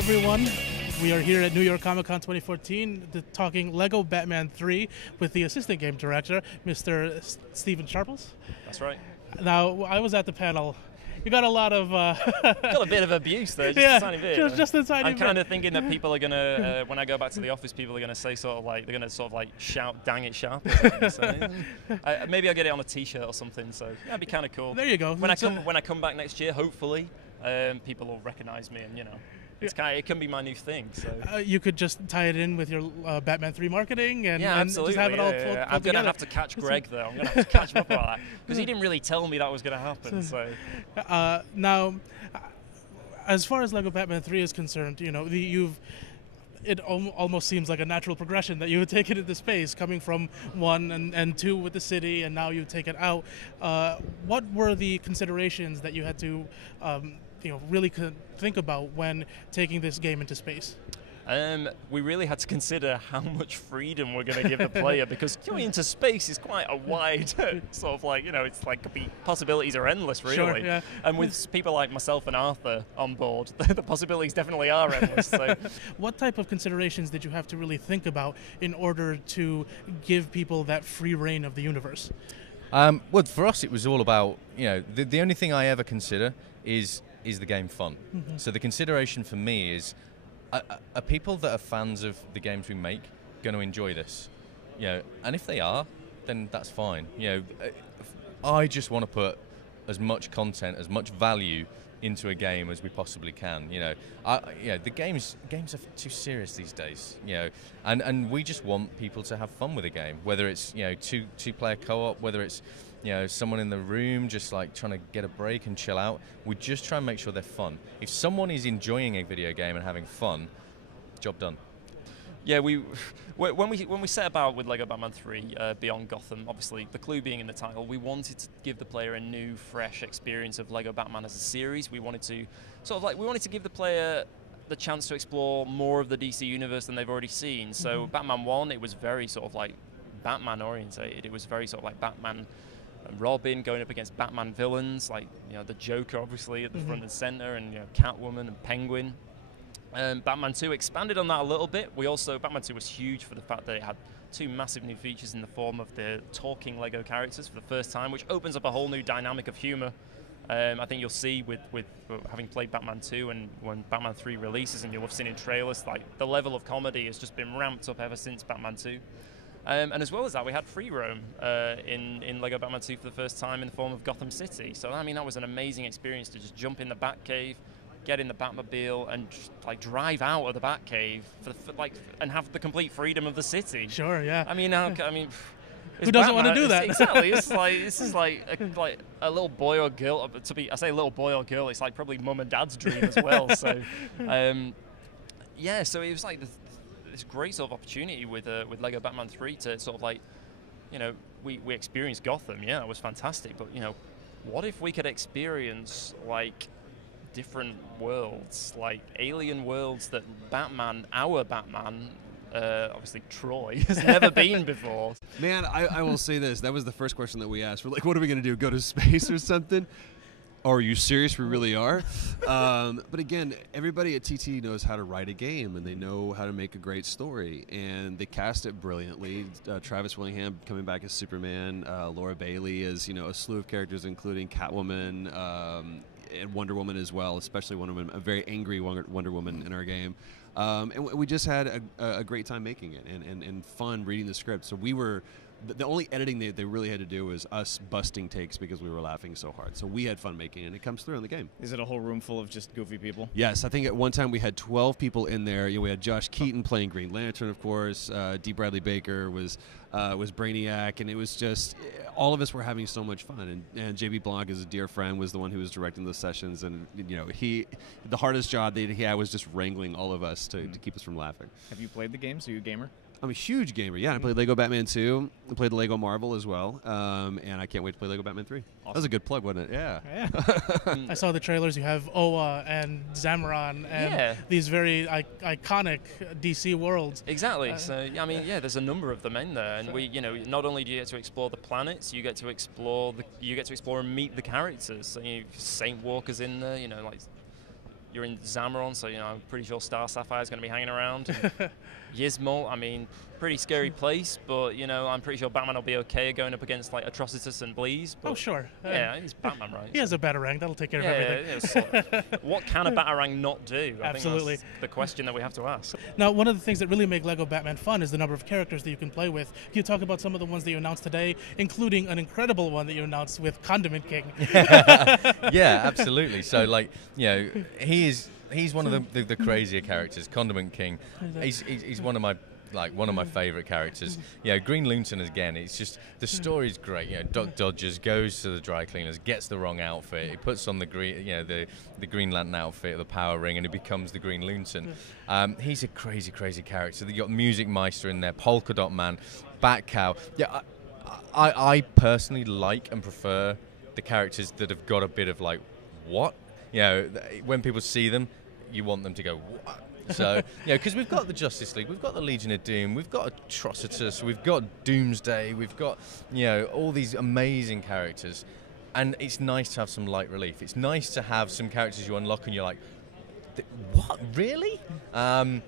everyone. We are here at New York Comic Con 2014 talking Lego Batman 3 with the assistant game director, Mr. Stephen Sharples. That's right. Now, I was at the panel. You got a lot of... got a bit of abuse there, just a tiny bit. Just a tiny I'm bit. kind of thinking that people are going to, when I go back to the office, people are going to say they're going to shout, "Dang it, Sharp." So, maybe I'll get it on a T-shirt or something, so that'd be kind of cool. There you go. When I come back next year, hopefully, people will recognize me and, it can be my new thing. So you could just tie it in with your Batman 3 marketing and, absolutely. And just have it all pulled I'm going to have to catch Greg, though. I'm going to have to catch him up about that because he didn't really tell me that was going to happen. So now, as far as Lego Batman 3 is concerned, it almost seems like a natural progression that you would take it into space, coming from 1 and 2 with the city, and now you take it out. What were the considerations that you had to really think about when taking this game into space? We really had to consider how much freedom we're going to give the player because going into space is quite a wide it's like possibilities are endless, really. Sure, yeah. And with people like myself and Arthur on board, the possibilities definitely are endless. So, what type of considerations did you have to really think about in order to give people that free reign of the universe? Well, for us, it was all about, the only thing I ever consider is the game fun. Mm-hmm. So the consideration for me is, are people that are fans of the games we make going to enjoy this? And if they are, then that's fine. I just want to put as much content, as much value into a game as we possibly can. The games are too serious these days. And we just want people to have fun with a game, whether it's two-player co-op, whether it's someone in the room just like trying to get a break and chill out. We just try and make sure they're fun. If someone is enjoying a video game and having fun, job done. Yeah, when we set about with Lego Batman 3 Beyond Gotham, obviously the clue being in the title, we wanted to give the player a new, fresh experience of Lego Batman as a series. We wanted to give the player the chance to explore more of the DC universe than they've already seen. So Batman 1, it was very sort of like Batman orientated. It was very sort of like Batman and Robin going up against Batman villains, like the Joker obviously at the front and center, and Catwoman and Penguin. Batman 2 expanded on that a little bit. Batman 2 was huge for the fact that it had 2 massive new features in the form of the talking Lego characters for the first time, which opens up a whole new dynamic of humor. I think you'll see with having played Batman 2 and when Batman 3 releases, and you'll have seen in trailers, like the level of comedy has just been ramped up ever since Batman 2. And as well as that, we had free roam in Lego Batman 2 for the first time in the form of Gotham City. So that was an amazing experience to just jump in the Batcave, get in the Batmobile, and just, drive out of the Batcave and have the complete freedom of the city. Sure, yeah. Who doesn't want to do that? Exactly. This is like a little boy or girl. I say little boy or girl. It's like probably mum and dad's dream as well. So, so it was like this great sort of opportunity with Lego Batman 3 to sort of we experienced Gotham. Yeah, it was fantastic. But what if we could experience different worlds, like alien worlds that our Batman, obviously Troy, has never been before. Man, I will say this. That was the first question that we asked. We're like, what are we going to do, go to space or something? Oh, are you serious? We really are. But again, everybody at TT knows how to write a game, and they know how to make a great story, and they cast it brilliantly. Travis Willingham coming back as Superman, Laura Bailey as a slew of characters, including Catwoman, and Wonder Woman as well, especially Wonder Woman, a very angry Wonder Woman in our game. And we just had a great time making it and fun reading the script. So the only editing they really had to do was us busting takes because we were laughing so hard. So we had fun making it, and it comes through in the game. Is it a whole room full of just goofy people? Yes, I think at one time we had 12 people in there. We had Josh Keaton playing Green Lantern, of course. D. Bradley Baker was Brainiac, and it was just all of us were having so much fun. And J.B. Blanc, as a dear friend, was the one who was directing the sessions, and the hardest job that he had was just wrangling all of us to keep us from laughing. Have you played the games? Are you a gamer? I'm a huge gamer. Yeah, I played Lego Batman 2. I played Lego Marvel as well. And I can't wait to play Lego Batman 3. Awesome. That was a good plug, wasn't it? Yeah. I saw the trailers. You have Oa and Zamaron and these very iconic DC worlds. Exactly. So, there's a number of them in there. And we, not only do you get to explore the planets, you get to explore and meet the characters. So, Saint Walker's in there, you're in Zamaron, so I'm pretty sure Star Sapphire is going to be hanging around. Yzmal, I mean, pretty scary place, but I'm pretty sure Batman will be okay going up against like Atrocitus and Bleeze. Oh sure. Yeah, he's Batman, right? He has a Batarang. That'll take care of everything. Yeah, what can a Batarang not do? Absolutely. I think that's the question that we have to ask. Now, one of the things that really make Lego Batman fun is the number of characters that you can play with. Can you talk about some of the ones that you announced today, including an incredible one that you announced with Condiment King? Yeah, absolutely. So like, he's one of the crazier characters, Condiment King. He's one of my favorite characters. Green Lantern again. It's just the story's great. Doc Dodgers goes to the dry cleaners, gets the wrong outfit. He puts on the Green Lantern outfit, the power ring, and he becomes the Green Lantern. He's a crazy character. You got Music Meister in there, Polka Dot Man, Bat Cow. Yeah, I personally like and prefer the characters that have got a bit of like what. When people see them, you want them to go what. So, because we've got the Justice League, we've got the Legion of Doom, we've got Atrocitus, we've got Doomsday, we've got, all these amazing characters. And it's nice to have some light relief. It's nice to have some characters you unlock and you're like, what, really? And,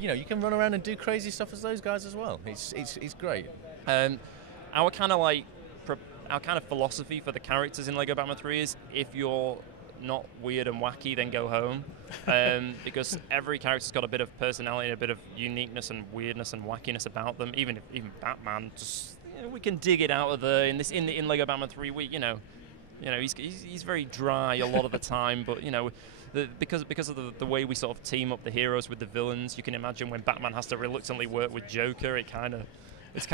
you can run around and do crazy stuff as those guys as well. It's great. Our kind of philosophy for the characters in Lego Batman 3 is if you're not weird and wacky, then go home, because every character's got a bit of personality, a bit of uniqueness and weirdness and wackiness about them. Even Batman, just we can dig it out of in Lego Batman 3. He's very dry a lot of the time, but because of the way we sort of team up the heroes with the villains, you can imagine when Batman has to reluctantly work with Joker, it's kind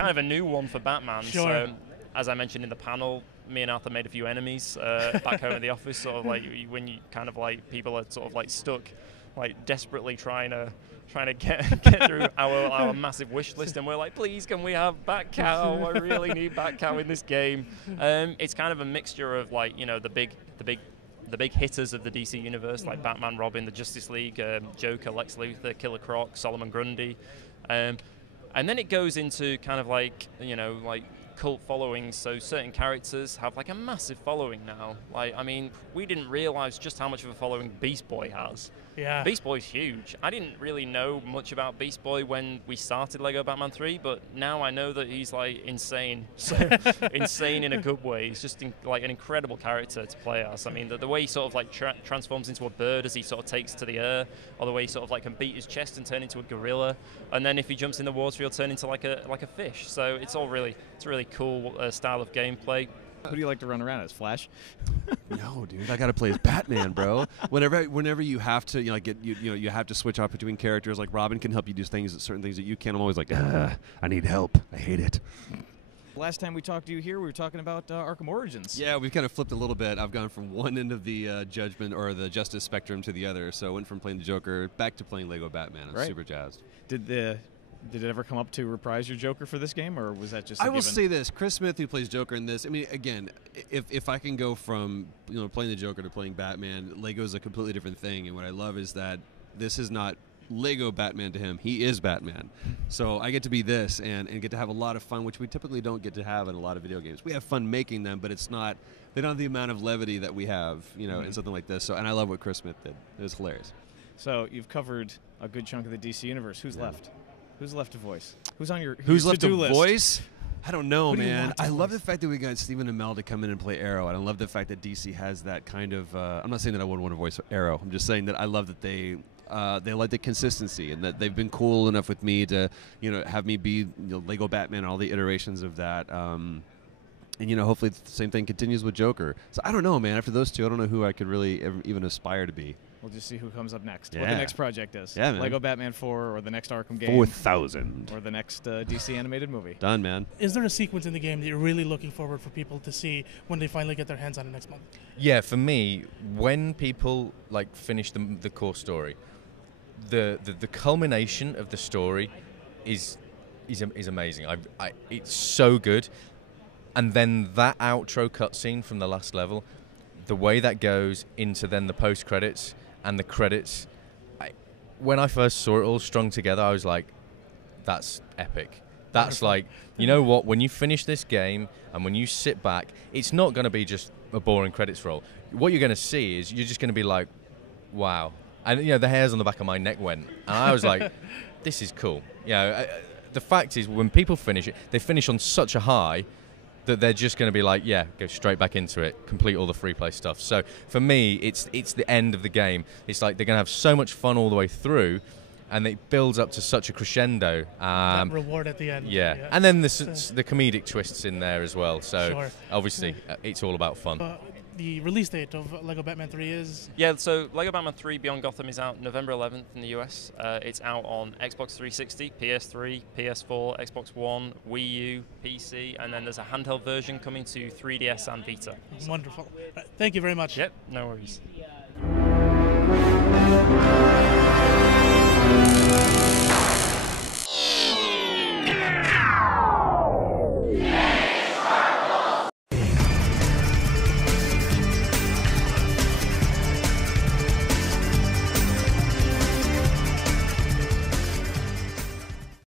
of a new one for Batman. Sure. So, as I mentioned in the panel, me and Arthur made a few enemies back home in the office, sort of like when you kind of like people are sort of like stuck, like desperately trying to get through our massive wish list, and we're like, please, can we have Batcow? I really need Batcow in this game. It's kind of a mixture of like the big hitters of the DC universe, like Batman, Robin, the Justice League, Joker, Lex Luthor, Killer Croc, Solomon Grundy, and then it goes into kind of like cult followings, so certain characters have like a massive following now. Like, I mean, we didn't realize just how much of a following Beast Boy has. Yeah. Beast Boy's huge. I didn't really know much about Beast Boy when we started Lego Batman 3, but now I know that he's like insane. So insane in a good way. He's just like an incredible character to play as. I mean, the way he sort of like transforms into a bird as he sort of takes to the air, or the way he sort of like can beat his chest and turn into a gorilla, and then if he jumps in the water, he'll turn into like a fish. So it's a really cool style of gameplay. Who do you like to run around as, Flash? No, dude, I gotta play as Batman, bro. Whenever you have to, you have to switch off between characters. Like Robin can help you do certain things that you can't. I'm always like, I need help. I hate it. Last time we talked to you here, we were talking about Arkham Origins. Yeah, we've kind of flipped a little bit. I've gone from one end of the judgment or the justice spectrum to the other. So I went from playing the Joker back to playing Lego Batman. I'm super jazzed. Did it ever come up to reprise your Joker for this game, or was that just a I will given? say this. Chris Smith, who plays Joker in this, I mean, again, if I can go from playing the Joker to playing Batman, Lego's a completely different thing. And what I love is that this is not Lego Batman to him. He is Batman. So I get to be this and get to have a lot of fun, which we typically don't get to have in a lot of video games. We have fun making them, but they don't have the amount of levity that we have, in something like this. So, and I love what Chris Smith did. It was hilarious. So you've covered a good chunk of the DC universe. Who's left? Who's left to voice? Who's on your Who's left to-do to list? voice? I don't know, Who do you man. want to I love voice? the fact that we got Stephen Amell to come in and play Arrow, and I love the fact that DC has that kind of. I'm not saying that I wouldn't want to voice Arrow. I'm just saying that I love that they like the consistency and that they've been cool enough with me to have me be Lego Batman and all the iterations of that. And hopefully the same thing continues with Joker. So I don't know, man. After those two, I don't know who I could really even aspire to be. We'll just see who comes up next. Yeah. What the next project is. Yeah, man. Lego Batman 4 or the next Arkham game. 4,000. Or the next DC animated movie. Done, man. Is there a sequence in the game that you're really looking forward for people to see when they finally get their hands on it next month? Yeah, for me, when people finish the core story, the culmination of the story is amazing. It's so good, and then that outro cutscene from the last level, the way that goes into then the post credits and the credits. When I first saw it all strung together, I was like, "That's epic." That's like, you know what? When you finish this game and when you sit back, it's not going to be just a boring credits roll. What you're going to see is you're just going to be like, wow, And the hairs on the back of my neck went, and I was like, "This is cool." The fact is, when people finish it, they finish on such a high that they're just going to be like, "Yeah, go straight back into it, complete all the free play stuff." So for me, it's the end of the game. It's like they're going to have so much fun all the way through, and it builds up to such a crescendo. That reward at the end. Yeah, and then the comedic twists in there as well. So Sure. obviously, it's all about fun. The release date of Lego Batman 3 is? Yeah, so Lego Batman 3 Beyond Gotham is out November 11th in the US. It's out on Xbox 360, PS3, PS4, Xbox One, Wii U, PC, and then there's a handheld version coming to 3DS and Vita. Wonderful. Thank you very much. Yep, no worries.